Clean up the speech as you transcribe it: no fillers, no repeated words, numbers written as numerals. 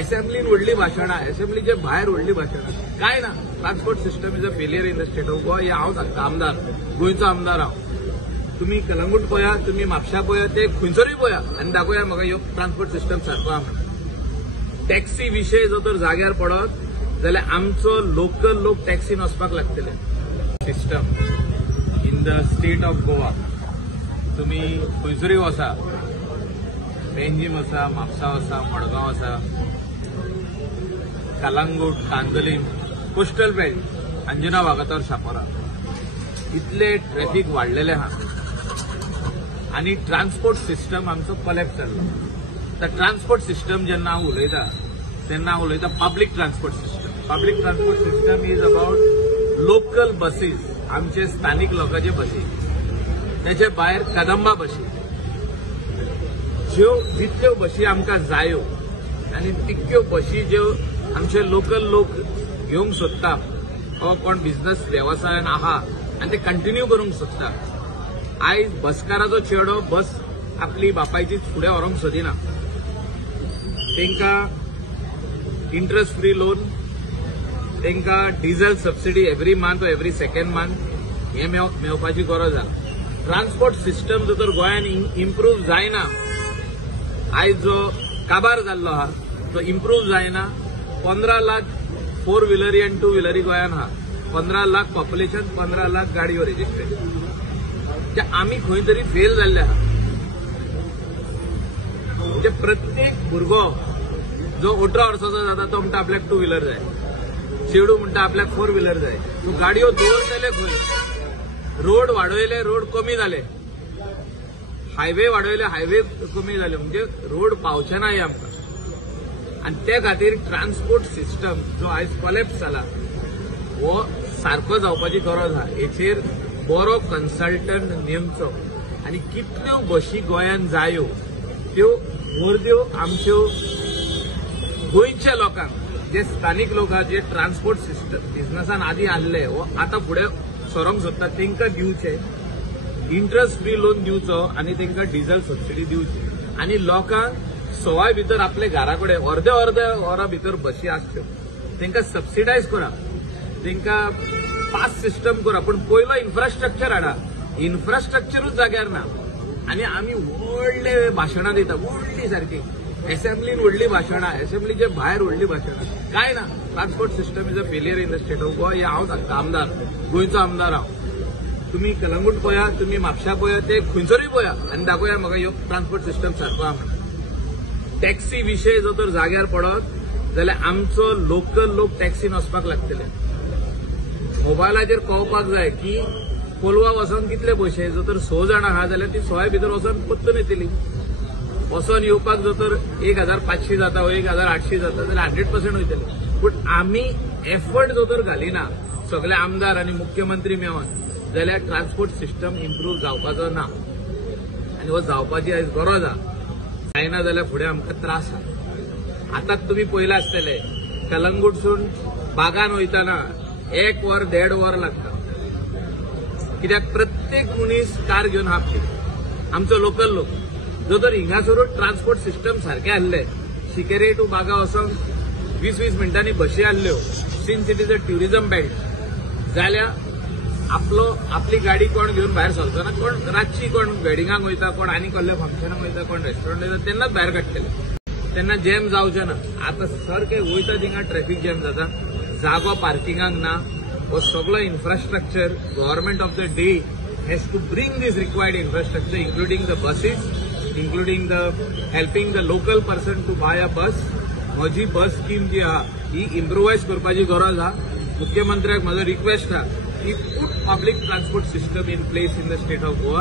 असेंब्लीन व्हडली भाशणां, असेंब्लीचे भायर व्हडली भाशणां, काय ना. Transport system is a failure in the state of Goa. हे हांव सांगता, आमदार, गोंयचो आमदार हांव. तुम्ही कलंगूट पळया, तुम्ही म्हापशा पळया, ते खंयसरूय पळया आनी दाखोवया म्हाका ह्यो ट्रान्सपोर्ट सिस्टम सारको आहा म्हणून. टॅक्सी विशय जर तर जाग्यार पडत जाल्यार आमचो लोकल लोक टॅक्सीन वचपाक लागतले. System in the state of Goa तुम्ही खंयसरूय वचा, पेंजीम वचा, म्हापसा वचा, मडगांव वचा, कलंगूट, कांदोलीम, कोस्टल बेल्ट, अंजुना वागातोर, शापोरा, इतले ट्रॅफिक वाडलेले आहा आणि ट्रान्सपोर्ट सिस्टम आमचो कोलॅप्स जाल्लो. तर ट्रान्सपोर्ट सिस्टम जेन्ना हांव उलयता तेन्ना हांव उलयता public transport system. Public transport system is about local buses, आमचे स्थानिक लोकांचे बसी, त्याचे भायर कदंबा बसी, ज्यो जितल्यो बसी आमकां जायो आनी तितक्यो बसी ज्यो आमचे लोकल लोक घेवंक सोदता, हो कोण बिझनेस वेवसायान आहा आनी ते कंटिन्यू करूंक सोदता. आयज बसकाराचो चेडो बस आपली बापायची फुडें व्हरोंक सोदिना. तांकां इंटरेस्ट फ्री लोन, तांकां डिझल सबसिडी एव्हरी मंथ वा एव्हरी सेकंड मंथ हे मेळपाची गरज आहा. ट्रान्सपोर्ट सिस्टम जर तर गोंयान इम्प्रूव जायना, आयज जो काबार जाल्लो आहा तो इम्प्रूव जायना. 15 लाख 4 व्हिलरी आनी 2 व्हिलरी गोंयान आहा. 15 लाख पॉप्युलेशन, 15 लाख गाडयो रेजिस्ट्रेड. ते आमी खंय तरी फेल जाल्ले आहा. म्हणजे प्रत्येक भुरगो जो 18 वर्साचो जाता तो म्हणटा आपल्याक 2 व्हिलर जाय, चेडू म्हणटा आपल्याक 4 व्हिलर जाय. तूं गाडयो दवरतले खंय? रोड वाडयले, रोड कमी जाले, हायवे वाडयले, हायवे कमी जाले, म्हणजे रोड पावचे नाय आमकां. आनी ते खातीर ट्रान्सपोर्ट सिस्टम जो आयज कोलॅप्स जाला हो सारको जावपाची गरज आहा. हेचेर बरो कन्सल्टंट नेमचो आनी कितल्यो बशी गोंयान जायो त्यो वर्द्यो आमच्यो गोंयच्या लोकांक, जे स्थानिक लोक आहा, जे ट्रान्सपोर्ट सिस्टम बिझनेसान आदी आहले वो आतां फुडें सरोंक सोदता, तांकां दिवचे. इंटरेस्ट फ्री लोन दिवचो आनी तांकां डिझल सबसिडी दिवची. आनी लोकांक सवाय भितर आपले घरा कडेन अर्द्या वरा भितर बसी आसच्यो, तांकां सबसिडायज करा, तांकां पास सिस्टम करा. पण पयलो इन्फ्रास्ट्रक्चर हाडा. इन्फ्रास्ट्रक्चरूच जाग्यार ना आनी आमी व्हडले भाशणां दिता, व्हडली सारकी. असेंब्लीन व्हडली भाशणां, असेंब्लीचे भायर व्हडली भाशणां, काय ना. Transport system is a failure in the state of Goa. हे हांव सांगता, आमदार, गोंयचो आमदार हांव. तुम्ही कलंगूट पळया, तुम्ही म्हापशा पळया, ते खंयसरूय पळया आनी दाखोवया म्हाका ह्यो ट्रान्सपोर्ट सिस्टम सारको आहा म्हणून. टॅक्सी विशय जर तर जाग्यार पडत जाल्यार आमचो लोकल लोक टॅक्सीन वचपाक लागतले. मोबायलाचेर कळपाक जाय की कोलवा वचोन कितले पयशे. जर तर 6 जाणां आहा जाल्यार ती 6 भितर वचोन पत्तून येतली. वचोन येवपाक जर तर 1500 जाता वा 1800 जाता जाल्यार 100% वयतली. पूण आमी एफर्ट जर तर घालिना सगळे आमदार आनी मुख्यमंत्री मेळोन जाल्यार ट्रान्सपोर्ट सिस्टम इम्प्रूव जावपाचो ना आनी हो जावपाची आयज गरज आहा. जायना जाल्यार फुडें आमकां त्रास आहा. आतांच तुमी पळयलां आसतले कलंगूटसून बागान वयताना 1 वर 1.5 वर लागता. कित्याक प्रत्येक मनीस कार घेवन आपली आमचो लोकल लोक. जर तर हिंगासरूच ट्रान्सपोर्ट सिस्टम सारके आहले, शिकेरे टू बागा वचोंक 20-20 मिनटांनी बशी आहल्यो, since it is a tourism belt, जाल्यार आपली गाडी कोण घेवन भायर सरचो ना. कोण रातची कोण वेडिंगाक वयता, कोण आनी कसल्या फंक्शनाक वयता, कोण रेस्टॉरंट वयता, तेन्नाच भायर काडटले. तेन्ना जॅम जावचें ना. आतां सारकें वयता थिंगा ट्रॅफिक जॅम जाता, जागो पार्किंगाक ना. हो सगळो infrastructure government of the day has to bring these required infrastructure, including the buses, including the helping the local person to buy a bus. म्हजी बस स्कीम जी आहा ही इम्प्रुवायज करपाची गरज आहा. मुख्यमंत्र्याक म्हजो रिक्वेस्ट आहा की put public transport system in place in the state of Goa.